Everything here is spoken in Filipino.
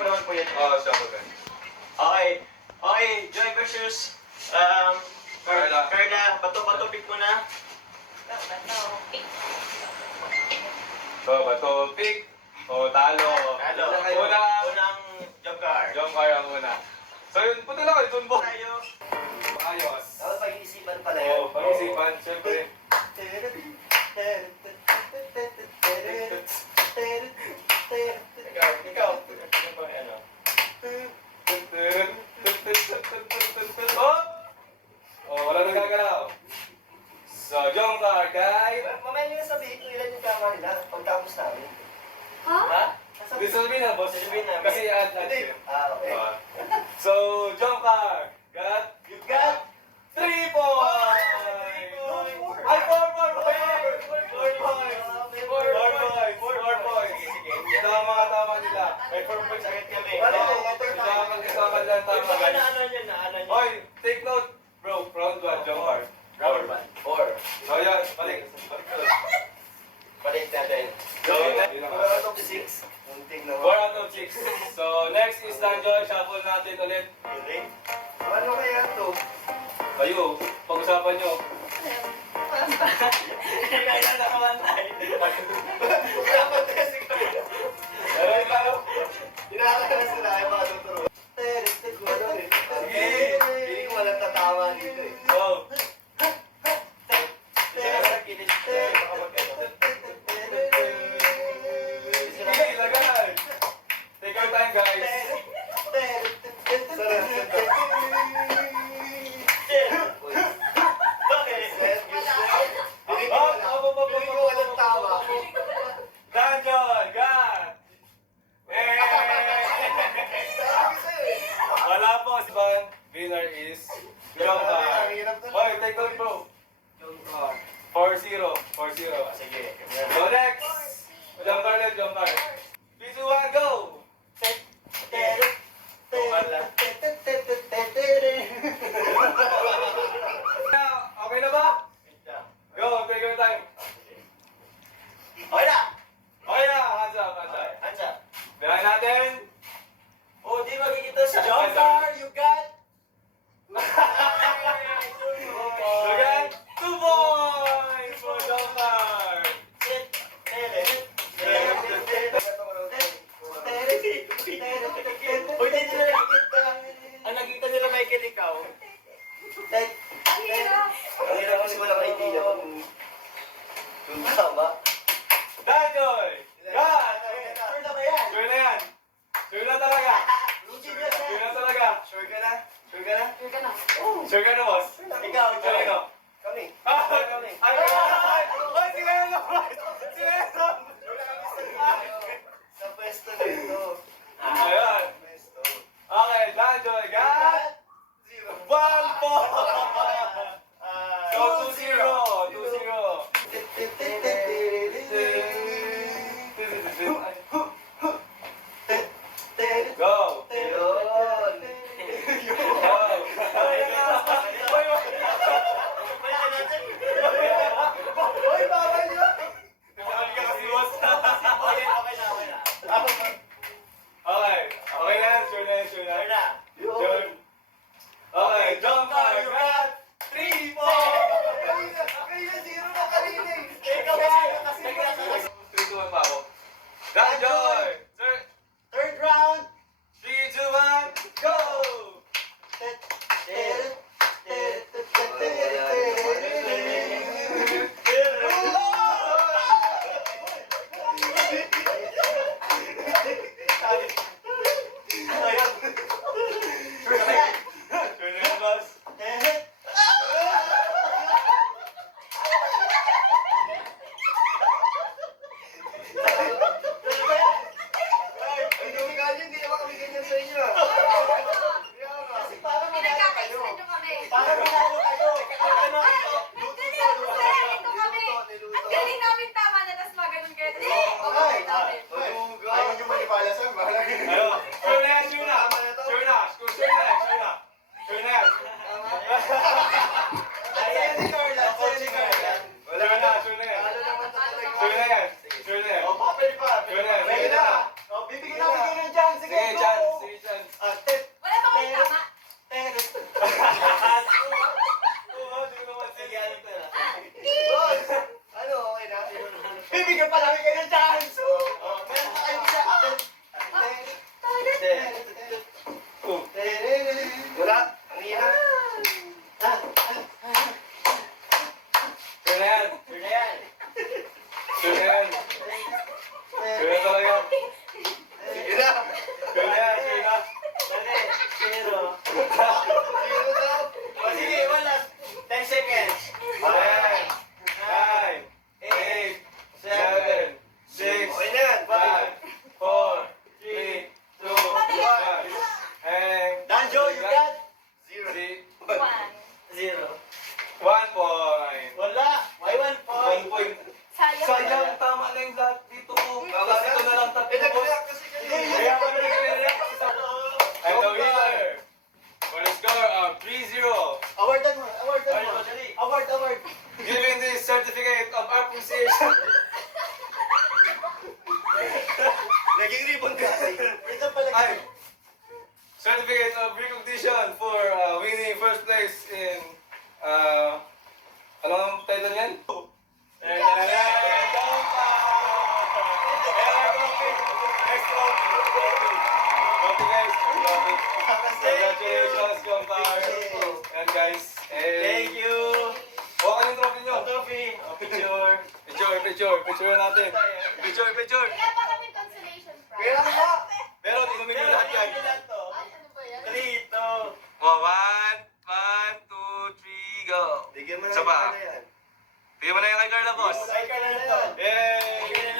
mo naman po yan. Oo, shuffle pen. Okay. Okay, Joy versus Carla. Bato, pick mo na. So, bato, pick. O, talo. Unang jump car. Jump car ang una. So, yun, punta na kayo, dun po. Tayo. Ayos. Dapat pag-iisipan pala yan. Oo, pag-isipan, syempre. Ikaw. Ano ba, ano? Oh, wala nang gagalaw. So, jump car, guys. Mamaya nyo na sabihin kung ilan yung tama nila pagtapos namin. Ha? Di sabihin na, boss. Sabihin na. Kasi add Hindi. Okay. So, jump car. You got 3 points! Ay, 4 points! 4 points! Tama nila. May 4 points agad kami. Kasama lang tama, Ito guys. na ano niya. Hoy, take note. Bro, round 1, jump car. Rubber band. 4. So, yan. Balik. Balik natin. So, Out of 6. Munting na 4 out of 6. So, next is Danjo. Shuffle natin ulit. Ready? Ano kaya to? Kayo, pag-usapan nyo. Hindi kayo na nakamantay. Alright, lalo. Hinahalakan sila ay mga tuturo. Hindi ko walang tatawa dito eh. Go. Sige, ilagay. Take our time, guys. Danjon, God! Wala po, si Van. Winner is Jomcar. Hoy, take note, bro. 4-0. 4-0. Sige. So next, Jomcar na, Jomcar. 3, 2, 1, go! Okay na ba? Go, take your time. Okay na! Okay na, hands up, hands up. Hands up. Behind natin. Oh, di makikita sa jump car. You got... So again, 2 points for Jomcar. Uy, di nila nakikita. Ang nakikita nila Michael, ikaw. Ang hirap kasi walang idea kung tama. Danjoy! God! Sure na ba yan? Sure na yan. Sure na talaga. Routine yan, Sure yan. na talaga. Sure ka na? Sure ka na? Sure ka na, boss? Ikaw, Joy. Kanino? Kami. Ah! Kami. Ay! Ay! Si Lennon! Si Lennon! Sa pwesto na ito. Ayan. Pwesto. Okay, Danjoy, God! 1 point! So, 2-0. 2-0. Go! Ayun. Hoy, bawal nyo! Sure na. Sure. Okay, jump car, you got 3 points! Kanina, zero na kanina eh. 3, 2, 1 pa ako. Danjoy! Sir, Third round. 3, 2, 1, go! Sure na yan, boss. Ito pala. Ay! Certificate of recognition for winning first place in anong title yan? Congratulations, Jompar! Yan guys. Thank you. Hawakan yung trophy nyo. Trophy. Picture. Picture natin. Picture. Wala pa kami consolation prize. Kaya nga. Pero inumin nyo lahat yan. Ay, ano ba yan? Dito. Oh, 1, 2, 3, go. Bigyan mo na Isa pa. yan. Bigyan mo na yung kay Carla, boss. Ay, ka na to. Yay!